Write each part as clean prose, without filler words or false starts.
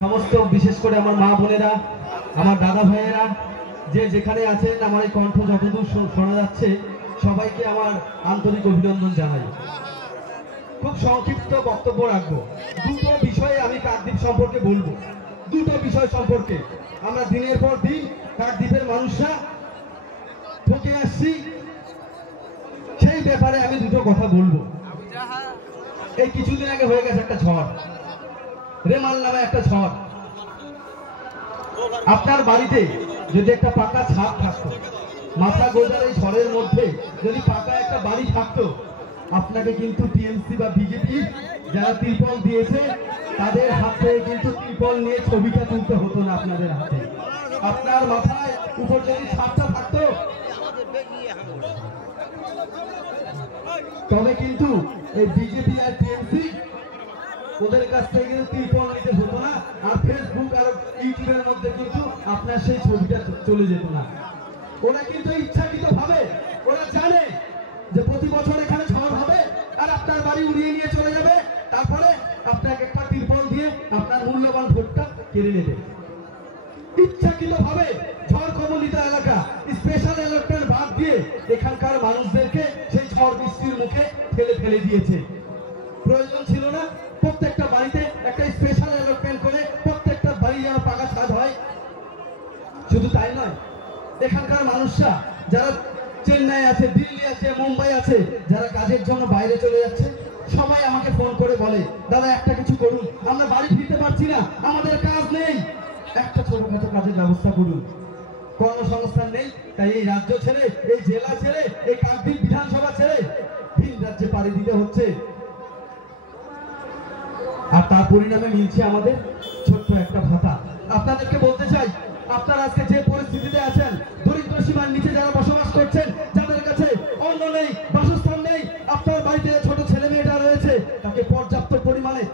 সমস্ত বিশেষ করে আমার মা বোনেরা, আমার দাদা ভাইয়েরা যে যেখানে আছেন, আমার এই কণ্ঠ যতদূর শোনা যাচ্ছে, সবাইকে আমার আন্তরিক অভিনন্দন জানাই। খুব সংক্ষিপ্ত বক্তব্য রাখবো। দুটো বিষয়ে আমি কাকদ্বীপ সম্পর্কে বলবো। দুটো বিষয় সম্পর্কে আমরা দিনের পর দিন কাকদ্বীপের মানুষরা ঠকে আসছি, সেই ব্যাপারে আমি দুটো কথা বলবো। এই কিছুদিন আগে হয়ে গেছে একটা ঝড়, রেমাল নামে একটা ঝড়। আপনার বাড়িতে যদি একটা পাকা ছাদ থাকতো, মাথা গোজার এই ঝড়ের মধ্যে যদি পাকা একটা বাড়ি থাকতো, আপনাকে কিন্তু টিএমসি বা বিজেপি যারা ত্রিপল দিয়েছে তাদের হাত থেকে কিন্তু ত্রিপল নিয়ে ছবিটা তুলতে হতো না আপনাদের হাতে। আপনার মাথায় উপর যদি ছাদটা থাকতো, তবে কিন্তু এই বিজেপি আর টিএমসি ওদের কাছ থেকে কিন্তু ত্রিপল নিতে হতো না, আর ফেসবুক আর ইউটিউবের মধ্যে কিন্তু আপনার সেই ছবিটা চলে যেত না। ওরা কিন্তু ইচ্ছাকৃত ভাবে, ওরা জানে যে প্রতি বছর এখানে ঝড় হবে আর আপনার বাড়ি উড়িয়ে নিয়ে চলে যাবে, তারপরে আপনাকে একটা ত্রিপল দিয়ে আপনার মূল্যবান ভোটটা কেড়ে নেবে। ইচ্ছাকৃত ভাবে ঝড় কবলিত এলাকা স্পেশাল অ্যালটমেন্ট বাদ দিয়ে এখানকার মানুষদেরকে সেই ঝড় বৃষ্টির মুখে ফেলে দিয়েছে। প্রয়োজন ছিল না প্রত্যেকটা বাড়িতে একটা স্পেশাল অ্যালটমেন্ট করে প্রত্যেকটা বাড়ি যেন পাকা ছাদ হয়। শুধু তাই নয়, এখানকার মানুষরা যারা চেন্নাই আছে, দিল্লি আছে, মুম্বাই আছে, যারা কাজের জন্য বাইরে চলে যাচ্ছে, সবাই আমাকে ফোন করে বলে, দাদা একটা কিছু করুন, আমরা বাড়ি ফিরতে পারছি না, আমাদের কাজ নেই, একটা ছোটখাটো কাজের ব্যবস্থা করুন। কর্মসংস্থান নেই, তাই এই রাজ্য ছেড়ে, এই জেলা ছেড়ে, এই কাকদ্বীপ বিধানসভা ছেড়ে ভিন রাজ্যে পাড়ি দিতে হচ্ছে। আর তার পরিণামে মিলছে আমাদের ছোট্ট একটা ভাতা। আপনাদেরকে বলতে চাই, আপনারা আজকে যে পরিস্থিতিতে আছেন, দরিদ্র সীমার নিচে যারা বসবাস করছেন, যাদের কাছে অন্ন নেই, বাসস্থান নেই, আপনার বাড়িতে ছোট ছেলে মেয়েটা রয়েছে, তাকে পর্যাপ্ত পরিমাণে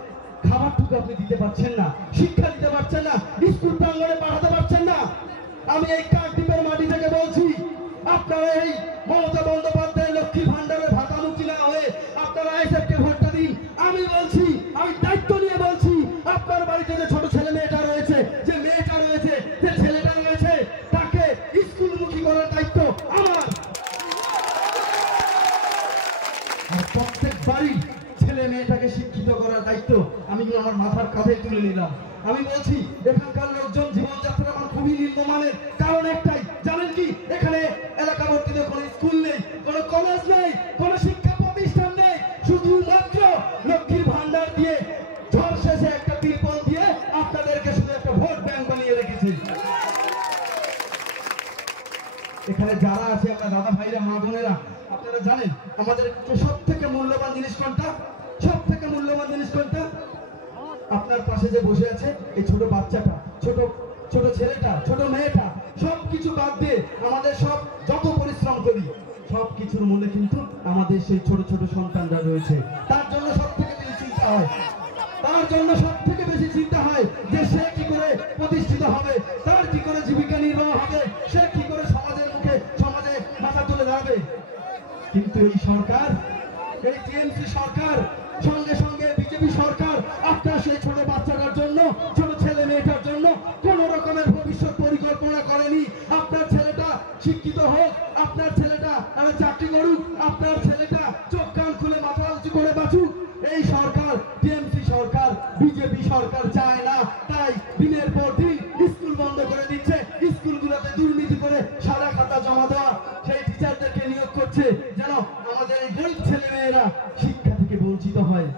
খাবারটুকু আপনি দিতে পারছেন না, শিক্ষা দিতে পারছেন না, স্কুল প্রাঙ্গণে পাঠাতে পারছেন না। আমি এই কাকদ্বীপের মাটি থেকে বলছি, আপনারা এই মমতা বন্দ্যোপাধ্যায়ের লক্ষ্মী ভান্ডারের ভাতামুক্তি না হয়ে আপনারা আইএসএফকে ভোটটা দিন। আমি বলছি, আমি দায়িত্ব নিয়ে বলছি, আপনার বাড়িতে যে ছোট ছেলে মেয়েটা রয়েছে, যে মেয়েটা রয়েছে, যে ছেলেটা রয়েছে, তাকে স্কুলমুখী করার দায়িত্ব আমার। প্রত্যেক বাড়ি ছেলে মেয়েটাকে শিক্ষিত করার দায়িত্ব আমি আমার মাথার কাঁধে তুলে নিলাম। আমি বলছি, এখানকার লোকজন জীবনযাত্রা আমার খুবই নিম্নমানের। কারণ একটাই, জানেন কি, এখানে এলাকাবর্তীতে কোনো স্কুল নেই, কোনো কলেজ নেই, কোনো শিক্ষা প্রতিষ্ঠান নেই, শুধুমাত্র লক্ষ্মীর ভান্ডার দিয়ে ঝড় শেষে একটা ত্রিপল দিয়ে আপনাদেরকে শুধু একটা ভোট ব্যাংক বানিয়ে রেখেছে। এখানে যারা আছে, আমরা দাদা ভাইরা, মা বোনেরা, আপনারা জানেন আমাদের সব থেকে মূল্যবান জিনিস কোনটা? সব থেকে মূল্যবান জিনিস কোনটা? আপনার পাশে যে বসে আছে এই ছোট বাচ্চাটা, ছোট ছোট ছেলেটা, ছোট মেয়েটা, সবকিছু বাদ দিয়ে আমাদের সব যত পরিশ্রম করি, সব কিছুর মূলে কিন্তু আমাদের সেই ছোট ছোট সন্তানরা রয়েছে। তার জন্য সব থেকে বেশি চিন্তা হয়, তার জন্য সব থেকে বেশি চিন্তা হয় যে সে কি করে প্রতিষ্ঠিত হবে, তার কি করে জীবিকা নির্বাহ হবে, সে কি করে সমাজের মুখে সমাজে মাথা তুলে দাঁড়াবে। কিন্তু এই সরকার, এই টিএমসি সরকার, সঙ্গে সঙ্গে বিজেপি সরকার আপনার সেই ছোট বাচ্চাটার জন্য, ছোট ছেলে মেয়েটার জন্য কোন রকমের ভবিষ্যৎ পরিকল্পনা করেনি। আপনার ছেলেটা শিক্ষিত হোক, আপনার ছেলেটা চাকরি করুক, আপনার ছেলেটা চোখ কান খুলে মাথা উঁচু করে বাঁচুক, এই সরকার, টিএমসি সরকার, বিজেপি সরকার চায় না। তাই দিনের পর দিন স্কুল বন্ধ করে দিচ্ছে, স্কুলগুলোতে দুর্নীতি করে সাদা খাতা জমা দেওয়া সেই টিচারদেরকে নিয়োগ করছে, যেন আমাদের এই গরিব ছেলে মেয়েরা শিক্ষা থেকে বঞ্চিত হয়।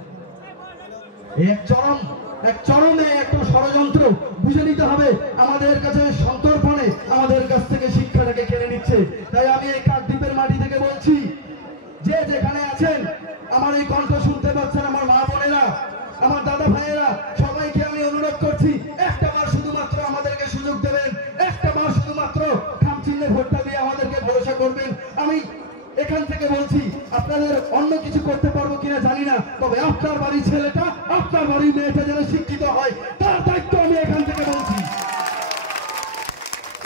এক চরমে একটা ষড়যন্ত্র, বুঝে নিতে হবে। আমাদের কাছে সন্তর্পণে আমাদের কাছ থেকে শিক্ষাটাকে কেড়ে নিচ্ছে। তাই আমি এই কাকদ্বীপের মাটি থেকে বলছি, যে যেখানে আছেন, আমার এই কণ্ঠ শুনতে পাচ্ছেন, আমার মা বোনেরা, আমার দাদা ভাইয়েরা, সবাইকে আমি অনুরোধ করছি, একটা বার শুধুমাত্র আমাদেরকে সুযোগ দেবেন, একটা বার শুধুমাত্র খাম চিহ্নে ভোটটা দিয়ে আমাদেরকে ভরসা করবেন। আমি এখান থেকে বলছি, আপনাদের অন্য কিছু করতে পারবো কিনা জানি না, তবে আপনার বাড়ির ছেলেটা, আপনার বাড়ির মেয়েটা যেন শিক্ষিত হয়, তার দায়িত্ব আমি এখান থেকে বলছি।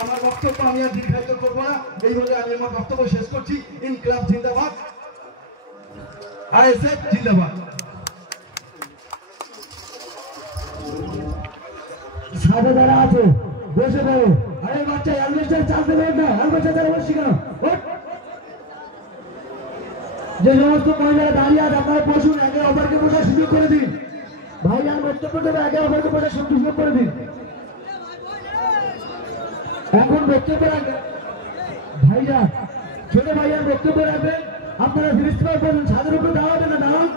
আমার বক্তব্য আমি আর দীর্ঘায়িত করবো না, এই বলে আমি আমার বক্তব্য শেষ করছি। ইনকিলাব জিন্দাবাদ, আইএসএফ জিন্দাবাদ। সাদা যারা আছে বসে পড়ো। আরে বাচ্চা অ্যালবেস্টার চাপ দেবেন না, অ্যালবেস্টার যারা বসে কেন? যে সমস্ত মহিলারা দাঁড়িয়ে আছে আপনারা বসুন, একে অপরকে বসার সুযোগ করে দিন। ভাইজান বক্তব্য দেবে, একে অপরকে বসার সুযোগ করে দিন। এখন বক্তব্য রাখবেন ভাইজান, ছোট ভাইজান বক্তব্য রাখবেন। আপনারা ফিরিস্তার করবেন, ছাদের উপর দাঁড়াবেন না, দাঁড়ান।